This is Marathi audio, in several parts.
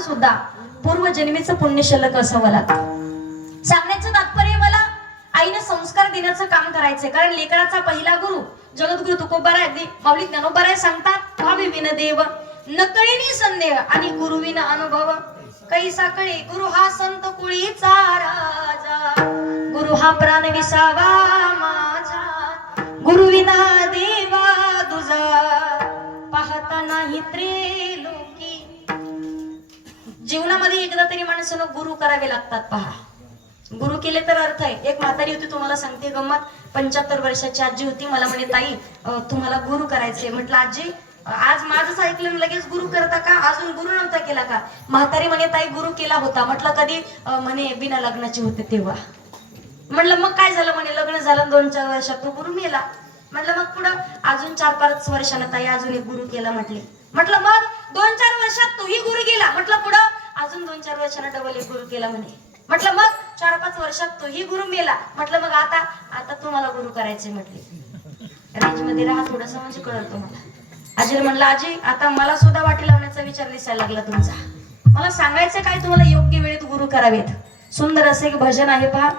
सुद्धा पूर्वजन्मीचं पुण्य शिल्लक असावं लागतं. सांगण्याचं तात्पर्य मला आईने संस्कार देण्याचं काम करायचंय. कारण लेकराचा पहिला गुरु जगद्गुरु तुकोबाराय अगदी माऊली ज्ञानोबाराय सांगतात व्हावे विन देव नकळीनी संदेह आणि गुरुविन अनुभव. काही साकळे गुरु हा संत कुळीचा राजा. गुरु हा प्राण विसावा माझा. गुरुविना देवा तुझा. पाहता नाही त्रिलोकी जीवनामध्ये एकदा तरी माणसानं गुरु करावे लागतात. पहा. गुरु केले तर अर्थ आहे. एक म्हातारी होती तुम्हाला सांगते गंमत. पंच्याहत्तर वर्षाची आजी होती. मला म्हणे ताई तुम्हाला गुरु करायचे म्हटलं आजी आज माझंच ऐकलं लगेच गुरु करता का? अजून गुरु नव्हता केला का? म्हातारी म्हणे ताई गुरु केला होता. म्हटलं कधी? म्हणे बिना लग्नाचे होते तेव्हा. म्हटलं मग काय झालं? म्हणे लग्न झालं दोन चार वर्षात तो गुरु मेला. म्हटलं मग पुढं? अजून चार पाच वर्षानं ताई अजून एक गुरु केला म्हटले. म्हटलं मग दोन चार वर्षात तोही गुरु गेला. म्हटलं पुढं? दोन चार वर्षानं डबल एक गुरु केला म्हणे. म्हटलं मग चार पाच वर्षात तोही गुरु मेला. म्हटलं मग आता आता तुम्हाला गुरु करायचे म्हटले. रेंजमध्ये राहा थोडस म्हणजे कळत तुम्हाला. आजीला म्हणलं आजी आता मला सुद्धा वाटी लावण्याचा विचार दिसायला लागला तुमचा. मला सांगायचं काय तुम्हाला योग्य वेळेत गुरु करावेत? सुंदर असे एक भजन आहे पहा.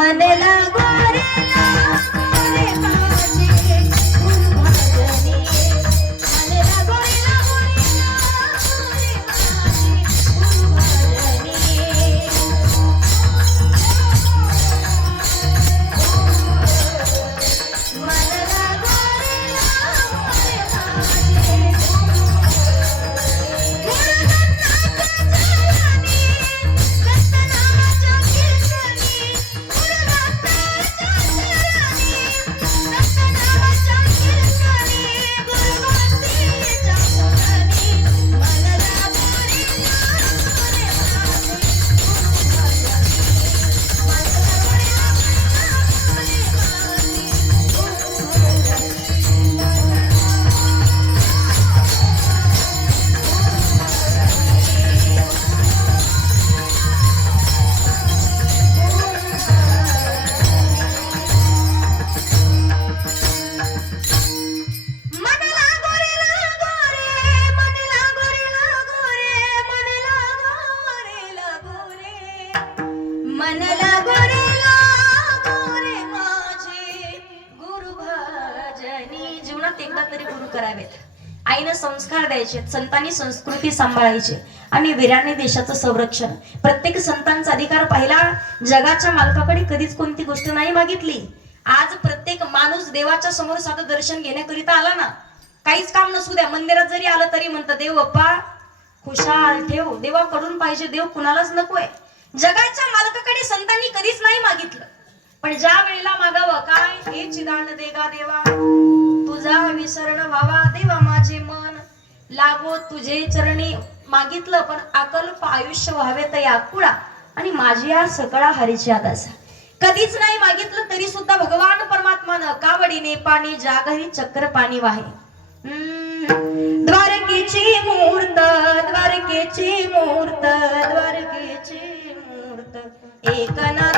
मन एकदा तरी गुरु करावेत. आईनं संस्कार द्यायचे संतांनी संस्कृती सांभाळायची आणि वीराने देशाचं संरक्षण. प्रत्येक संतांचा अधिकार पाहिला जगाच्या मालकाकडे कधीच कोणती गोष्ट नाही मागितली. आज प्रत्येक माणूस देवाच्या समोर साधं दर्शन घेण्याकरिता आला ना काहीच काम नसू द्या मंदिरात जरी आलं तरी म्हणतं देव बाप्पा खुशाल ठेव देवाकडून पाहिजे देव कुणालाच नकोय. जगाच्या मालकाकडे संतांनी कधीच नाही मागितलं. पण ज्या वेळेला मागावं काय हे चिदान देगा देवा. तुझा विसरण व्हावा देवा माझे मन. लागो तुझे चरणी मागितलं पण अकल्प आयुष्य व्हावे तर याकुळा आणि माझी या सकळा हरीची आदासा कधीच नाही मागितलं तरी सुद्धा भगवान परमात्मानं कावडीने पाणी जागरी चक्र पाणी वाहे. द्वारकेची मूर्त द्वारकेची मूर्त द्वारकेची एक ना